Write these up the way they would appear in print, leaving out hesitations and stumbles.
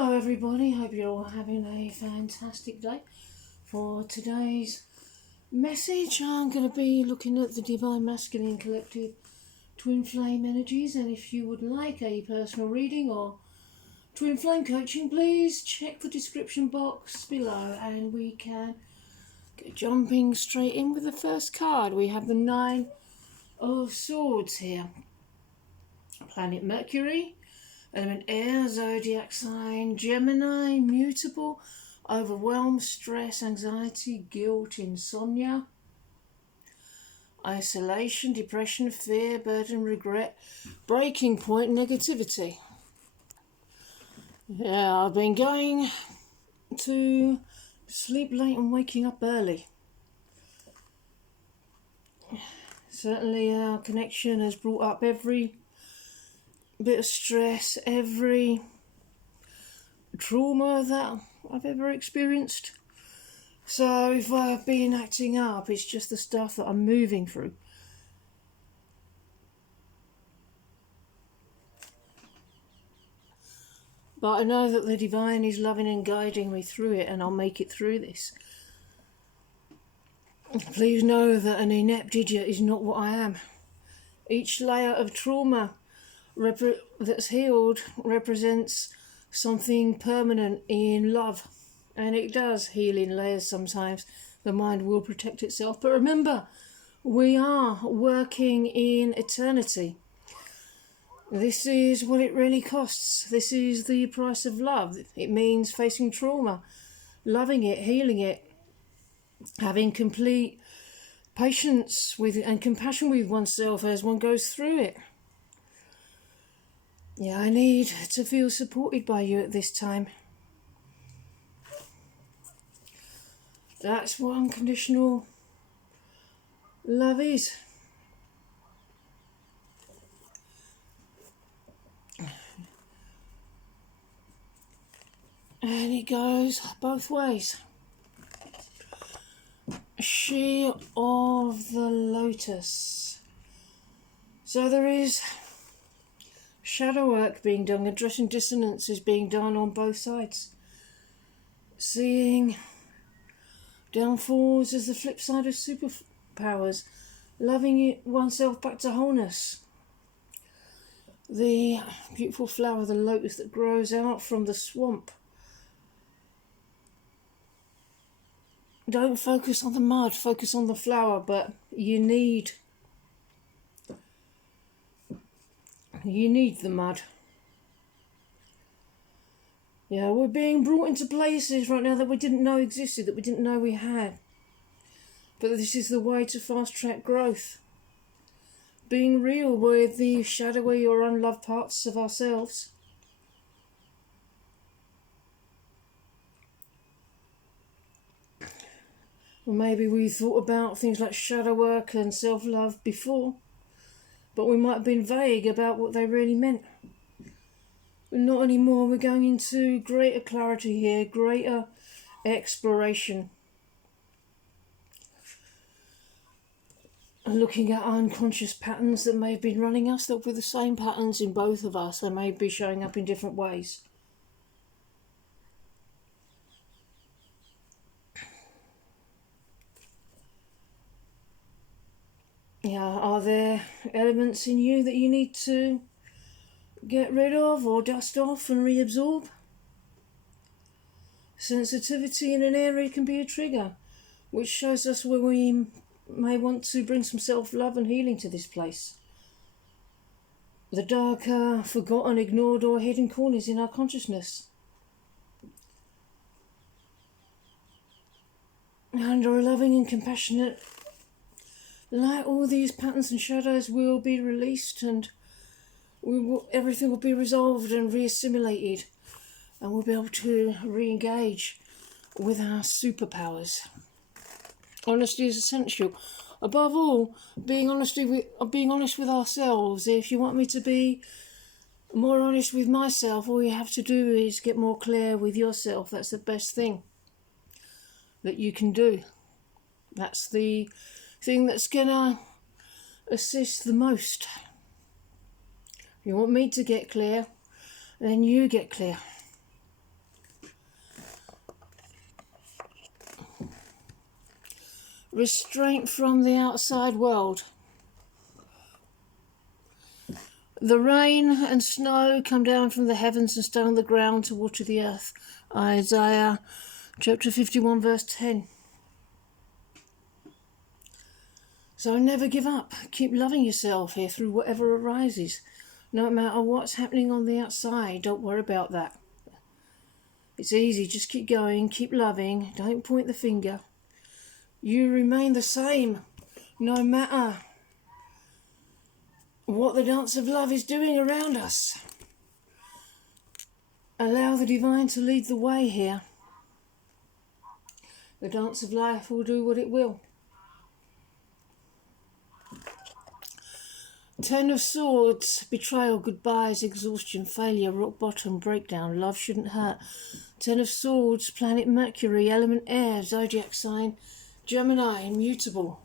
Hello everybody, hope you're all having a fantastic day. For today's message I'm going to be looking at the Divine Masculine Collective Twin Flame energies, and if you would like a personal reading or Twin Flame coaching, please check the description box below and we can get jumping straight in with the first card. We have the Nine of Swords here. Planet Mercury, element air, zodiac sign Gemini, mutable, overwhelm, stress, anxiety, guilt, insomnia, isolation, depression, fear, burden, regret, breaking point, negativity. Yeah, I've been going to sleep late and waking up early. Certainly our connection has brought up every bit of stress, every trauma that I've ever experienced. So if I've been acting up, it's just the stuff that I'm moving through. But I know that the Divine is loving and guiding me through it, and I'll make it through this. Please know that an inept idiot is not what I am. Each layer of trauma that's healed represents something permanent in love, and it does heal in layers. Sometimes the mind will protect itself, but remember, we are working in eternity. This is what it really costs. This is the price of love. It means facing trauma, loving it, healing it, having complete patience with and compassion with oneself as one goes through it. Yeah, I need to feel supported by you at this time. That's what unconditional love is. And it goes both ways. She of the Lotus. So there is shadow work being done, addressing dissonance is being done on both sides. Seeing downfalls as the flip side of superpowers, loving oneself back to wholeness. The beautiful flower, the lotus that grows out from the swamp. Don't focus on the mud, focus on the flower, but you need the mud. Yeah, we're being brought into places right now that we didn't know existed, that we didn't know we had. But this is the way to fast-track growth. Being real with the shadowy or unloved parts of ourselves. Or maybe we thought about things like shadow work and self-love before, but we might have been vague about what they really meant. But not anymore. We're going into greater clarity here, greater exploration. Looking at unconscious patterns that may have been running us, that were the same patterns in both of us. They may be showing up in different ways. Yeah, are there elements in you that you need to get rid of or dust off and reabsorb? Sensitivity in an area can be a trigger, which shows us where we may want to bring some self-love and healing to this place. The darker, forgotten, ignored or hidden corners in our consciousness. And our loving and compassionate light, all these patterns and shadows will be released, and everything will be resolved and reassimilated, and we'll be able to re-engage with our superpowers. Honesty is essential. Above all, being honest with ourselves. If you want me to be more honest with myself, all you have to do is get more clear with yourself. That's the best thing that you can do. That's the thing that's gonna assist the most. If you want me to get clear, then you get clear. restraint from the outside world. The rain and snow come down from the heavens and stay on the ground to water the earth. Isaiah chapter 51 verse 10. So never give up. Keep loving yourself here through whatever arises. No matter what's happening on the outside, don't worry about that. It's easy, just keep going, keep loving, don't point the finger. You remain the same, no matter what the dance of love is doing around us. Allow the divine to lead the way here. The dance of life will do what it will. 10 of Swords, betrayal, goodbyes, exhaustion, failure, rock bottom, breakdown, love shouldn't hurt. 10 of Swords, planet Mercury, element air, zodiac sign, Gemini, immutable.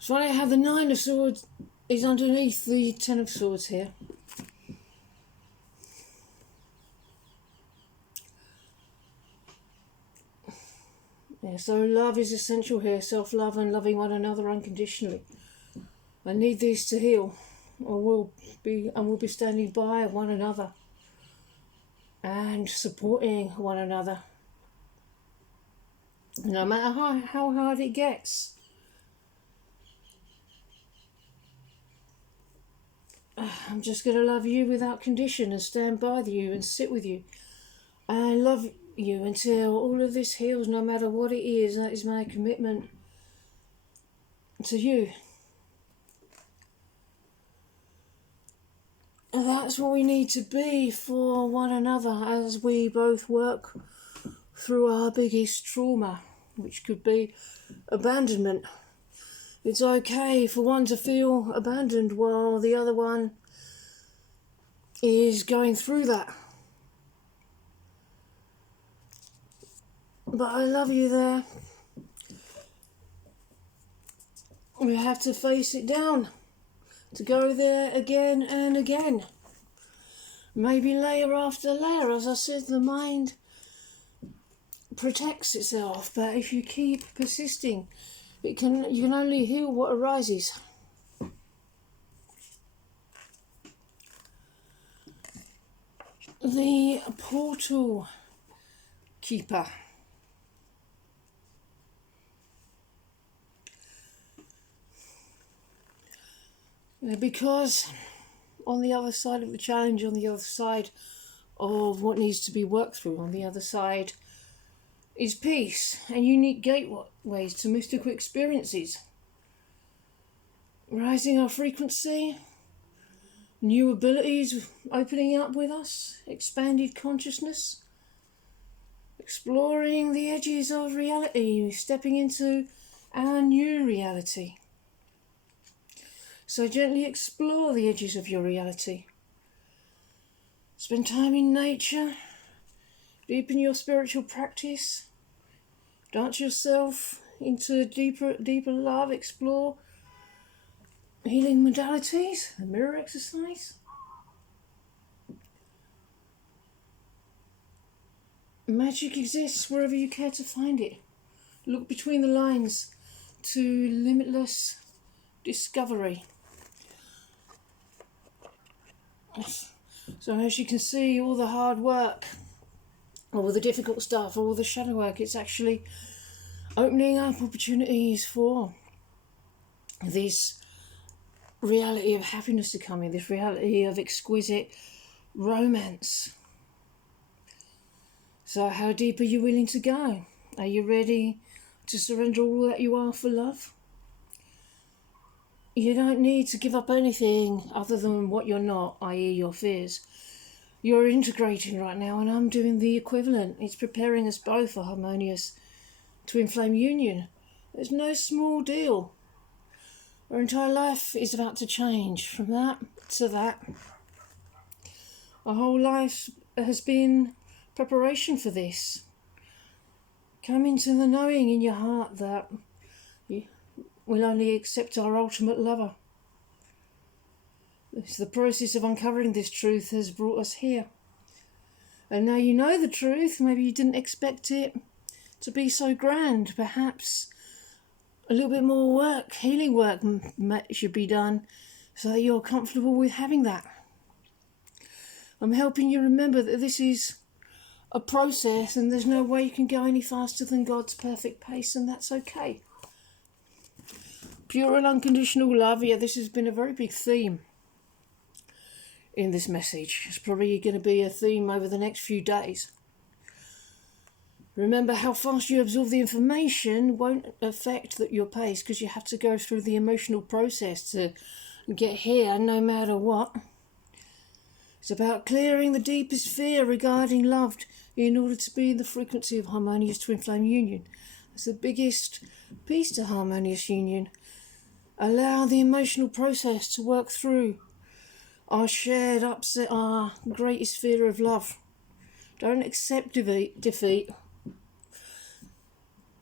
So I have the 9 of Swords is underneath the 10 of Swords here. Yeah, so love is essential here, self-love and loving one another unconditionally. I need these to heal, or we'll be standing by one another and supporting one another, no matter how hard it gets. I'm just going to love you without condition and stand by you and sit with you and love you until all of this heals, no matter what it is. That is my commitment to you. And that's what we need to be for one another as we both work through our biggest trauma, which could be abandonment. It's okay for one to feel abandoned while the other one is going through that. But I love you there. We have to face it down, to go there again and again. Maybe layer after layer. As I said, the mind protects itself, but if you keep persisting, you can only heal what arises. The portal keeper. Because on the other side of the challenge, on the other side of what needs to be worked through, on the other side is peace and unique gateways to mystical experiences. Rising our frequency, new abilities opening up with us, expanded consciousness, exploring the edges of reality, stepping into our new reality. So gently explore the edges of your reality. Spend time in nature. Deepen your spiritual practice. Dance yourself into deeper love. Explore healing modalities, the mirror exercise. Magic exists wherever you care to find it. Look between the lines to limitless discovery. So as you can see, all the hard work, all the difficult stuff, all the shadow work, it's actually opening up opportunities for this reality of happiness to come in, this reality of exquisite romance. So how deep are you willing to go? Are you ready to surrender all that you are for love? You don't need to give up anything other than what you're not, i.e. your fears. You're integrating right now, and I'm doing the equivalent. It's preparing us both for harmonious twin flame union. It's no small deal. Our entire life is about to change from that to that. Our whole life has been preparation for this. Come into the knowing in your heart that we'll only accept our ultimate lover. It's the process of uncovering this truth has brought us here. And now you know the truth. Maybe you didn't expect it to be so grand. Perhaps a little bit more work, healing work should be done so that you're comfortable with having that. I'm helping you remember that this is a process and there's no way you can go any faster than God's perfect pace, and that's okay. Pure and unconditional love. Yeah, this has been a very big theme in this message. It's probably going to be a theme over the next few days. Remember, how fast you absorb the information won't affect your pace, because you have to go through the emotional process to get here no matter what. It's about clearing the deepest fear regarding love in order to be in the frequency of harmonious twin flame union. It's the biggest piece to harmonious union. Allow the emotional process to work through our shared upset, our greatest fear of love. Don't accept defeat.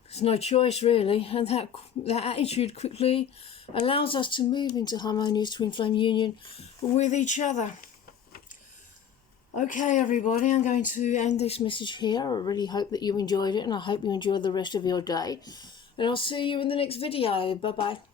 There's no choice really, and that attitude quickly allows us to move into harmonious twin flame union with each other. Okay everybody, I'm going to end this message here. I really hope that you enjoyed it, and I hope you enjoy the rest of your day. And I'll see you in the next video. Bye bye.